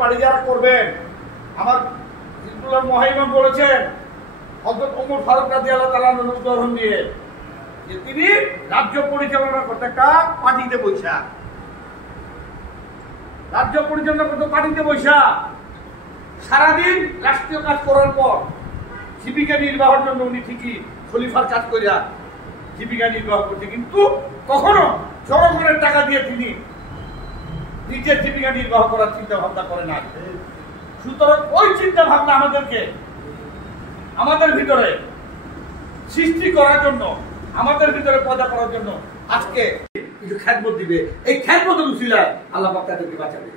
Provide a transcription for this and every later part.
পাড়ি যারা করবেন, আমার হিজবুল্লাহ মহাইমাম বলেছেন হযরত ওমর ফারুক রাদিয়াল্লাহু তাআলা উদাহরণ দিয়ে যে তিনি রাজ্য পরিচালনা করতে একটা পার্টিতে বসা, রাজ্য পরিচালনা করতে পার্টিতে বসা সারাদিন রাষ্ট্রীয় কাজ করার পর জীবিকা নির্বাহের জন্য উনি ঠিকই খলিফার কাজ করিয়া জীবিকা নির্বাহ করছে, কিন্তু কখনো জনগণের টাকা দিয়ে তিনি নিজের জীবিকা নির্বাহ করার চিন্তা ভাবনা করে না। সুতরাং ওই চিন্তা ভাবনা আমাদের ভিতরে সৃষ্টি করার জন্য, আমাদের ভিতরে পয়দা করার জন্য আজকে কিছু খ্যাতমত দিবে। এই খ্যাতমতের উসিলায় আল্লাহ পাক তাদেরকে বাঁচাবে।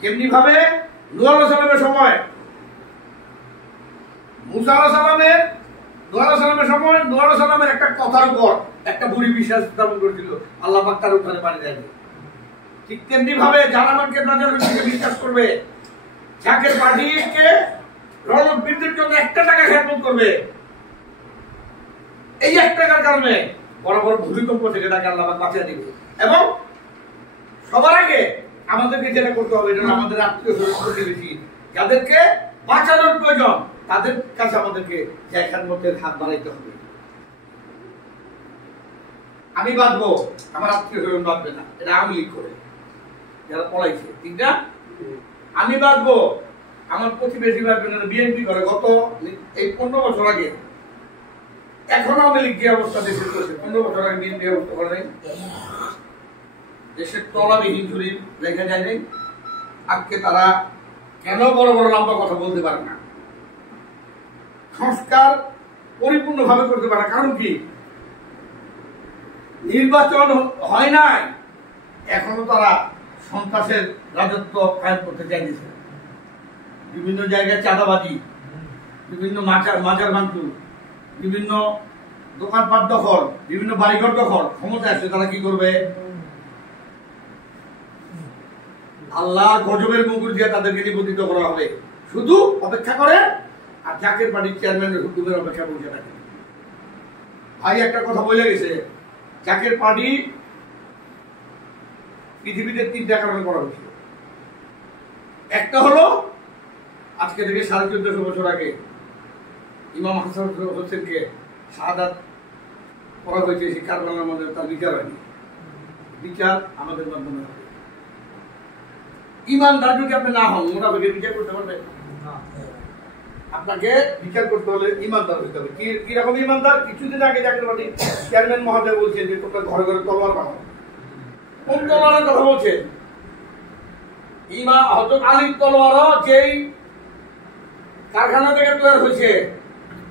কেমনি ভাবে? নূহ আলাইহিস সালামের সময়, মুসা আলাইহিস সালামের, নূহ আলাইহিস সালামের সময় নূহ আলাইহিস সালামের একটা কথার উপর একটা বুড়ি বিশ্বাস স্থাপন করেছিল, আল্লাহ পাক তার উদ্ধারে পানি দেয়নি। ঠিক তেমনি ভাবে যারা আমাকে নজর বিশ্বাস করবে, যাকে পার্টিকে রণক বৃদ্ধির জন্য 1 টাকা খেদমত করবে, এই 1 টাকার কারণে বড় বড় ভূমিকম্প থেকে তাকে আল্লাহ বাঁচিয়ে দিবে। এবং সবার আগে আমাদেরকে যেটা করতে হবে, এটা আমাদের আত্মীয় প্রতিবেশী যাদেরকে বাঁচানোর প্রয়োজন, তাদের কাছে আমাদেরকে খেদমতের হাত বাড়াইতে হবে। আমি বাঁধবো, আমার আত্মীয় স্বজন বাঁধবে না, এটা আওয়ামী লীগ করে যারা পলাইছে, ঠিক না? আমি বাঁধবো, আমার প্রতিবেশী বাঁধবে না, বিএনপি করে। গত এই 15 বছর আগে, এখন আওয়ামী লীগ যে অবস্থা দেশে করছে, 15 বছর আগে বিএনপি অবস্থা করে নাই। দেশের তলাবিহীন ঝুড়ি রেখে যায় নাই। আজকে তারা কেন বড় বড় লম্বা কথা বলতে পারে না, সংস্কার পরিপূর্ণভাবে করতে পারে না? কারণ কি? নির্বাচন হয় নাই, এখনো তারা সন্ত্রাসের রাজত্ব কায়েম করতে চাইছে। বিভিন্ন জায়গায় চাঁদাবাজি, বিভিন্ন মাজার ভাঙচুর, বিভিন্ন দোকানপাট দখল, বিভিন্ন বাড়িঘর দখল, ক্ষমতা আসছে তারা কি করবে? আল্লাহ গজবের মুকুর দিয়ে তাদেরকে নিবন্ধিত করা হবে। শুধু অপেক্ষা করে আর জাকের পার্টির চেয়ারম্যানের হুকুমের অপেক্ষা বসে থাকে। ভাই একটা কথা বলে গেছে, জাকের পার্টি পৃথিবীতে 3টা কারণে করা হয়েছিল। একটা হলো আজকে থেকে 1450 বছর আগে ইমাম হাসান হোসেনকে শাহাদাত করা হয়েছে, সেই কারবালার মধ্যে তার বিচার হয়নি। বিচার আমাদের মাধ্যমে হবে। ইমানদার যদি আপনি না হন, মোনাফিকের বিচার করতে পারবেন? আপনাকে বিচার করতে হলে ইমানদার হতে হবে। কিরকম ইমানদার? কিছুদিন আগে জাকের পার্টি চেয়ারম্যান মহোদয় বলছেন যে তোমরা ঘরে ঘরে তলোয়ার বানাও। কোন তলোয়ারের কথা বলছেন? ইমাম হযরত আলীর তলোয়ারও যেই কারখানা থেকে তৈরি হয়েছে,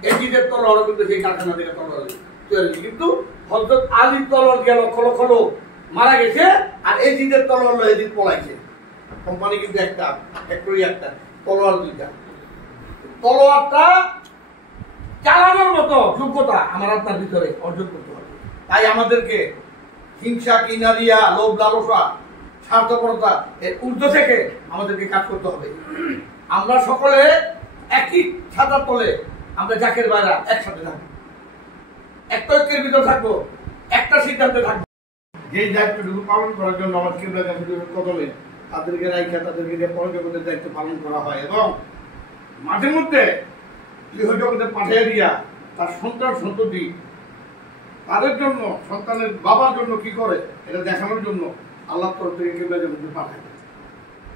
এজিদের তলোয়ারও কিন্তু সেই কারখানা থেকে তলোয়ার তৈরি হয়েছে। কিন্তু হযরত আলীর তলোয়ার দিয়ে লক্ষ লক্ষ লোক মারা গেছে, আর এজিদের তলোয়ার হলো এজিদ পলাইছে। কোম্পানি কিন্তু একটা, ফ্যাক্টরি একটা, তলোয়ার 2টা। তলোয়ারটা চালানোর মতো যোগ্যতা আমার আপনার ভিতরে অর্জন করতে হবে। তাই আমাদেরকে হিংসা, কিনারিয়া, লোভ লালসা, স্বার্থপরতা এর ঊর্ধ্ব থেকে আমাদেরকে কাজ করতে হবে। আমরা সকলে একই ছাতার তলে, আমরা জাকের ভাইরা একসাথে থাকবো, একটা ঐক্যের ভিতর থাকবো, একটা সিদ্ধান্তে থাকবো। যে দায়িত্বটুকু পালন করার জন্য আমার কিবলা জামিনের কদমে তাদেরকে রাইখা তাদেরকে যে পরজগতের দায়িত্ব পালন করা হয়, এবং মাঝে মধ্যে গৃহজগতে পাঠিয়ে দিয়া তার সন্তান সন্ততি তাদের জন্য, সন্তানের বাবার জন্য কি করে এটা দেখানোর জন্য আল্লাহর তরফ থেকে কিবলা জামিনকে পাঠায়।